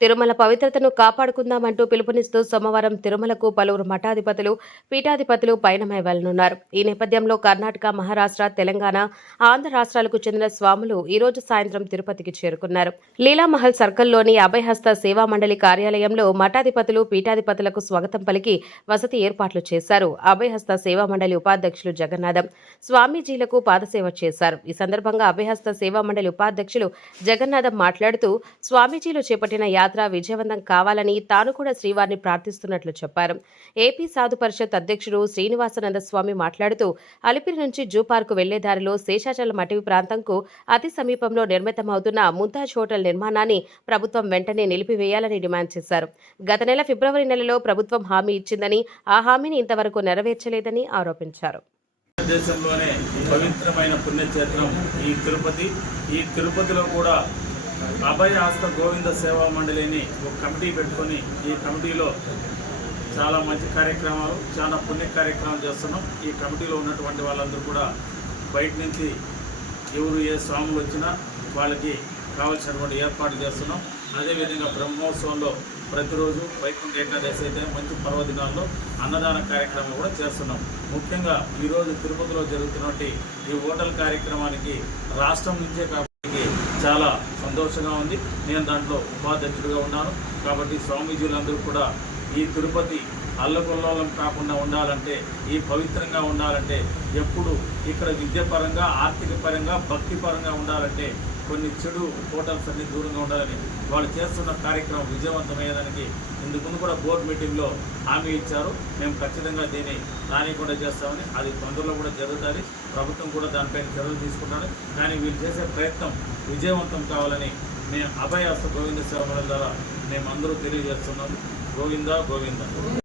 తిరుమల పవిత్రతను కాపాడుకుందామంటూ పిలుపునిస్తూ సోమవారం తిరుమలకు పలువురు మఠాధిపతులు, పీఠాధిపతులు పయనమై వెళ్లనున్నారు. ఈ నేపథ్యంలో కర్ణాటక, మహారాష్ట్ర, తెలంగాణ, ఆంధ్ర రాష్ట్రాలకు చెందిన స్వాములు ఈ రోజు సాయంత్రం తిరుపతికి చేరుకున్నారు. లీలామహల్ సర్కిల్లోని అభయహస్త సేవా మండలి కార్యాలయంలో మఠాధిపతులు, పీఠాధిపతులకు స్వాగతం పలికి వసతి ఏర్పాట్లు చేశారు. అభయహస్త సేవా మండలి ఉపాధ్యక్షులు జగన్నాథం స్వామీజీలకు పాదసేవ చేశారు. ఈ సందర్భంగా అభయహస్త సేవా మండలి ఉపాధ్యక్షులు జగన్నాథం మాట్లాడుతూ స్వామీజీలు చేపట్టిన యాత్ర విజయవంతం కావాలని తాను కూడా శ్రీవారిని ప్రార్థిస్తున్నట్లు చెప్పారు. ఏపీ సాధు పరిషత్ అధ్యక్షుడు శ్రీనివాసానంద స్వామి మాట్లాడుతూ అలిపిరి నుంచి జూ పార్కు వెళ్లే దారిలో శేషాచలం అటవీ ప్రాంతంకు అతి సమీపంలో నిర్మితమవుతున్న ముంతాజ్ హోటల్ నిర్మాణాన్ని ప్రభుత్వం వెంటనే నిలిపివేయాలని డిమాండ్ చేశారు. గత నెల ఫిబ్రవరి నెలలో ప్రభుత్వం హామీ ఇచ్చిందని ఆ హామీని ఇంతవరకు నెరవేర్చలేదని ఆరోపించారు. దేశంలోనే పవిత్రమైన పుణ్యక్షేత్రం ఈ తిరుపతి. ఈ తిరుపతిలో కూడా అభయ హస్త గోవింద సేవా మండలిని ఒక కమిటీ పెట్టుకొని ఈ కమిటీలో చాలా మంచి కార్యక్రమాలు, చాలా పుణ్య కార్యక్రమాలు చేస్తున్నాం. ఈ కమిటీలో ఉన్నటువంటి వాళ్ళందరూ కూడా బయట నుంచి ఎవరు ఏ స్వాములు వచ్చినా వాళ్ళకి కావాల్సినటువంటి ఏర్పాట్లు చేస్తున్నాం. అదేవిధంగా బ్రహ్మోత్సవంలో ప్రతిరోజు వైకుంఠ ఏకాదశి అయితే మంచి పర్వదినాల్లో అన్నదాన కార్యక్రమం కూడా చేస్తున్నాం. ముఖ్యంగా ఈరోజు తిరుపతిలో జరుగుతున్నటువంటి ఈ హోటల్ కార్యక్రమానికి రాష్ట్రం నుంచే కాబట్టి చాలా సంతోషంగా ఉంది. నేను దాంట్లో ఉపాధ్యక్షుడిగా ఉన్నాను. కాబట్టి స్వామీజీలందరూ కూడా ఈ తిరుపతి అల్లకొల్లోలం కాకుండా ఉండాలంటే, ఈ పవిత్రంగా ఉండాలంటే, ఎప్పుడు ఇక్కడ విద్యాపరంగా, ఆర్థిక పరంగా, భక్తి పరంగా ఉండాలంటే కొన్ని చెడు హోటల్స్ అన్ని దూరంగా ఉండాలని వాళ్ళు చేస్తున్న కార్యక్రమం విజయవంతమయ్యేదానికి ఇందుకు కూడా బోర్డు మీటింగ్లో హామీ ఇచ్చారు. మేము ఖచ్చితంగా దీన్ని రానికుండా చేస్తామని, అది తొందరలో కూడా జరుగుతుంది. ప్రభుత్వం కూడా దానిపైన చర్యలు తీసుకుంటారు. కానీ వీళ్ళు చేసే ప్రయత్నం విజయవంతం కావాలని మేము అభయ హస్త గోవింద సేవ మండలి ద్వారా మేమందరూ తెలియజేస్తున్నాము. గోవింద గోవింద.